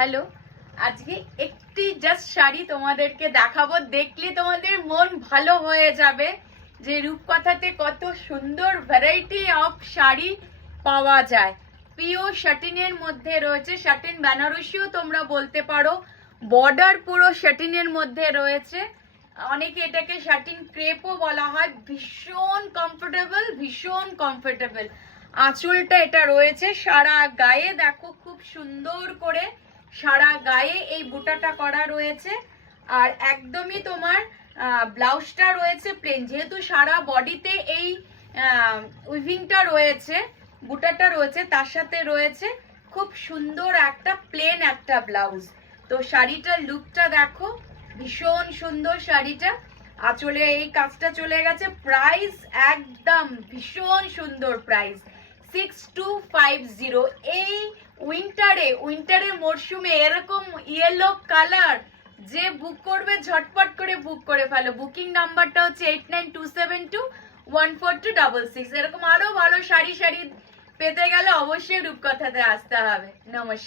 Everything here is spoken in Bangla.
হ্যালো, আজকে একটি জাস্ট শাড়ি তোমাদেরকে দেখাবো, দেখলে তোমাদের মন ভালো হয়ে যাবে যে রূপকথাতে কত সুন্দর ভ্যারাইটি অফ শাড়ি পাওয়া যায়। পিওর শাটিনের মধ্যে রয়েছে, শাটিন বেনারসিও তোমরা বলতে পারো, বর্ডার পুরো শাটিনের মধ্যে রয়েছে, অনেকে এটাকে শাটিন ক্রেপও বলা হয়। ভীষণ কমফোর্টেবল আঁচলটা এটা রয়েছে সারা গায়ে, দেখো খুব সুন্দর করে সারা গায়ে এই বুটাটা করা রয়েছে। আর একদমই তোমার ব্লাউজটা রয়েছে প্লেন, যেহেতু সারা বডিতে এই উইভিংটা রয়েছে, বুটাটা রয়েছে, তার সাথে রয়েছে খুব সুন্দর একটা প্লেন একটা ব্লাউজ। তো শাড়িটার লুকটা দেখো, ভীষণ সুন্দর শাড়িটা। আঁচলে এই কাজটা চলে গেছে। প্রাইস একদম ভীষণ সুন্দর প্রাইস 6250। এই উইন্টারে মরশুমে এরকম ইয়েলো কালার যে বুক করবে ঝটপট করে বুক করে ফেলো। বুকিং নাম্বারটা হচ্ছে 8927214266। এরকম আরো ভালো শাড়ি পেতে গেলে অবশ্যই রূপকথাতে আসতে হবে। নমস্কার।